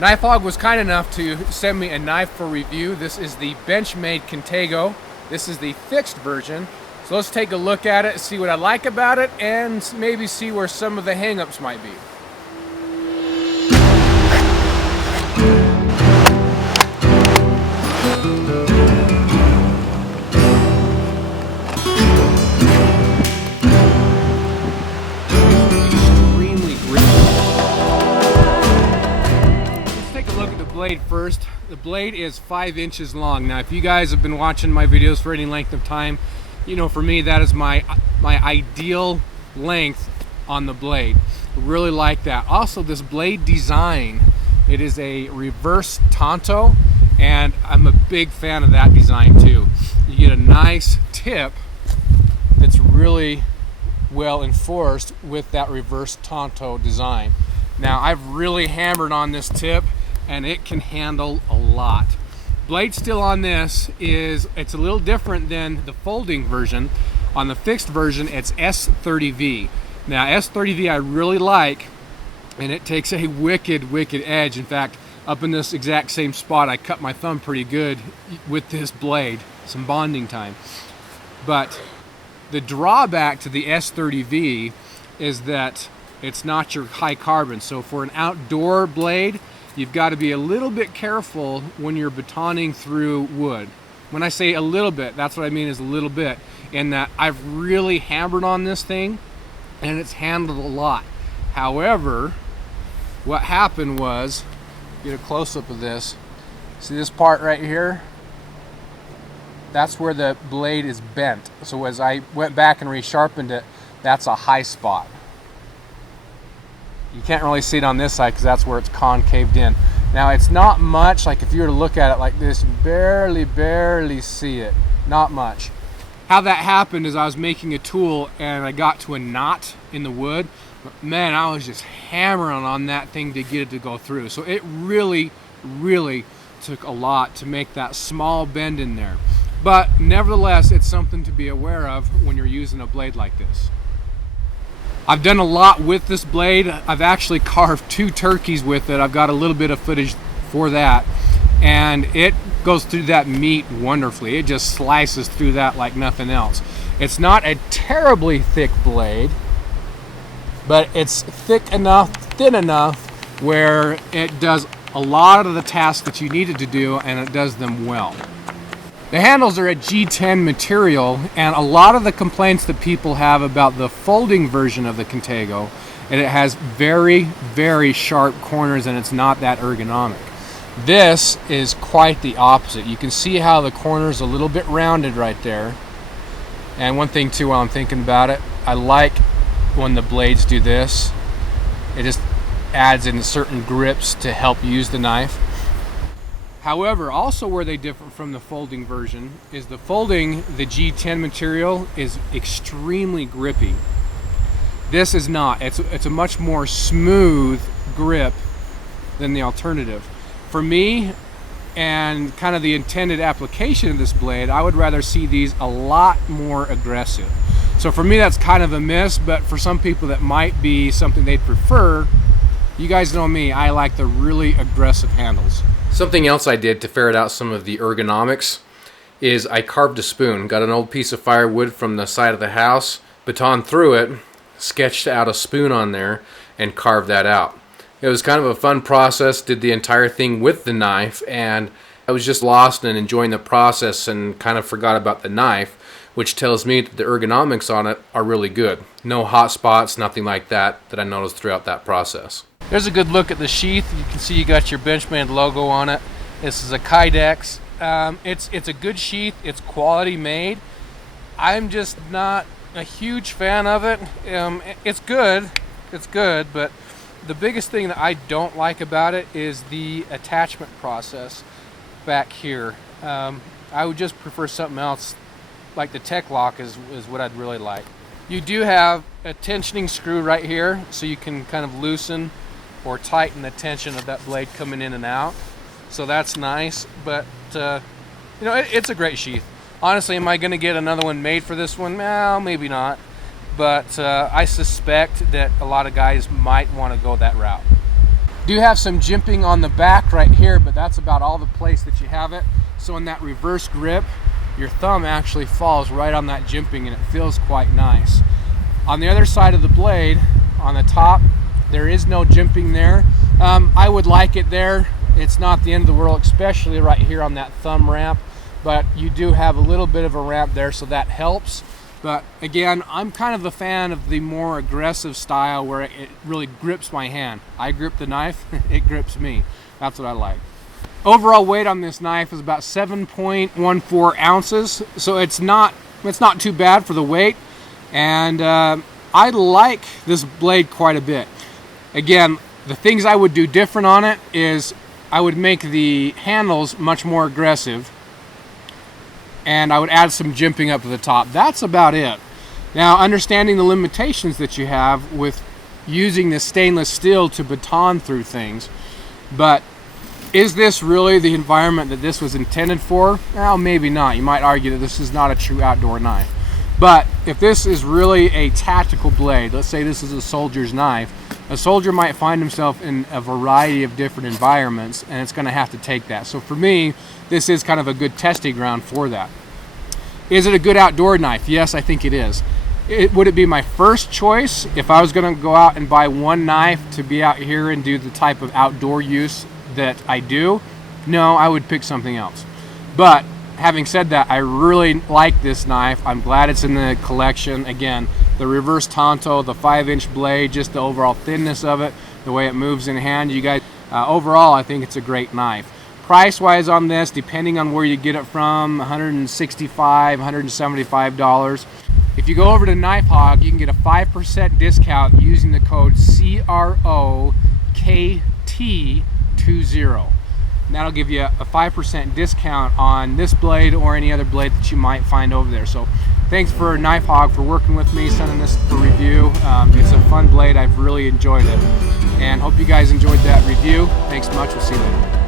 Knife Hog was kind enough to send me a knife for review. This is the Benchmade Contego. This is the fixed version. So let's take a look at it, see what I like about it, and maybe see where some of the hang-ups might be. Blade first. The blade is 5 inches long. Now if you guys have been watching my videos for any length of time, you know for me that is my ideal length on the blade. Really like that. Also this blade design, it is a reverse tanto, and I'm a big fan of that design too. You get a nice tip that's really well enforced with that reverse tanto design. Now I've really hammered on this tip and it can handle a lot. Blade steel on this it's a little different than the folding version. On the fixed version it's S30V. Now S30V I really like, and it takes a wicked edge. In fact, up in this exact same spot I cut my thumb pretty good with this blade, some bonding time. But the drawback to the S30V is that it's not your high carbon. So for an outdoor blade, you've got to be a little bit careful when you're batoning through wood. When I say a little bit, that's what I mean is a little bit, in that I've really hammered on this thing and it's handled a lot. However, what happened was, get a close-up of this, see this part right here? That's where the blade is bent. So as I went back and resharpened it, that's a high spot. You can't really see it on this side because that's where it's concaved in. Now it's not much, like if you were to look at it like this, you barely see it, not much. How that happened is I was making a tool and I got to a knot in the wood. But man, I was just hammering on that thing to get it to go through. So it really took a lot to make that small bend in there. But nevertheless, it's something to be aware of when you're using a blade like this. I've done a lot with this blade. I've actually carved 2 turkeys with it. I've got a little bit of footage for that. And it goes through that meat wonderfully. It just slices through that like nothing else. It's not a terribly thick blade, but it's thick enough, thin enough, where it does a lot of the tasks that you need it to do, and it does them well. The handles are a G10 material, and a lot of the complaints that people have about the folding version of the Contego, and it has very sharp corners and it's not that ergonomic. This is quite the opposite. You can see how the corner's a little bit rounded right there. And one thing too, while I'm thinking about it, I like when the blades do this. It just adds in certain grips to help use the knife. However, also where they differ from the folding version is the G10 material is extremely grippy. This is not. It's a much more smooth grip than the alternative. For me, and kind of the intended application of this blade, I would rather see these a lot more aggressive. So for me, that's kind of a miss, but for some people that might be something they'd prefer, you guys know me, I like the really aggressive handles. Something else I did to ferret out some of the ergonomics is I carved a spoon. Got an old piece of firewood from the side of the house, batoned through it, sketched out a spoon on there, and carved that out. It was kind of a fun process, did the entire thing with the knife, and I was just lost in enjoying the process and kind of forgot about the knife, which tells me that the ergonomics on it are really good. No hot spots, nothing like that I noticed throughout that process. There's a good look at the sheath. You can see you got your Benchmade logo on it. This is a Kydex. It's a good sheath. It's quality made. I'm just not a huge fan of it. It's good, but the biggest thing that I don't like about it is the attachment process back here. I would just prefer something else, like the Tech Lock is what I'd really like. You do have a tensioning screw right here, so you can kind of loosen or tighten the tension of that blade coming in and out. So that's nice, but it's a great sheath. Honestly, am I going to get another one made for this one? Well, maybe not. But I suspect that a lot of guys might want to go that route. Do have some jimping on the back right here, but that's about all the place that you have it. So in that reverse grip, your thumb actually falls right on that jimping and it feels quite nice. On the other side of the blade, on the top, there is no jimping there. I would like it there. It's not the end of the world, especially right here on that thumb ramp, but you do have a little bit of a ramp there, so that helps. But again, I'm kind of a fan of the more aggressive style where it really grips my hand. I grip the knife, it grips me. That's what I like. Overall weight on this knife is about 7.14 ounces, so it's not too bad for the weight. And I like this blade quite a bit. Again, the things I would do different on it is I would make the handles much more aggressive, and I would add some jimping up to the top. That's about it. Now, understanding the limitations that you have with using this stainless steel to baton through things, but is this really the environment that this was intended for? Well, maybe not. You might argue that this is not a true outdoor knife. But if this is really a tactical blade, let's say this is a soldier's knife, a soldier might find himself in a variety of different environments, and it's going to have to take that. So for me, this is kind of a good testing ground for that. Is it a good outdoor knife? Yes, I think it is. Would it be my first choice if I was going to go out and buy one knife to be out here and do the type of outdoor use that I do? No, I would pick something else. But having said that, I really like this knife. I'm glad it's in the collection. Again, the reverse tanto, the 5-inch blade, just the overall thinness of it, the way it moves in hand. You guys, overall, I think it's a great knife. Price-wise on this, depending on where you get it from, $165, $175. If you go over to Knife Hog, you can get a 5% discount using the code CROKT20. And that'll give you a 5% discount on this blade or any other blade that you might find over there. So thanks for Knife Hog for working with me, sending this for review. It's a fun blade. I've really enjoyed it. And hope you guys enjoyed that review. Thanks much. We'll see you later.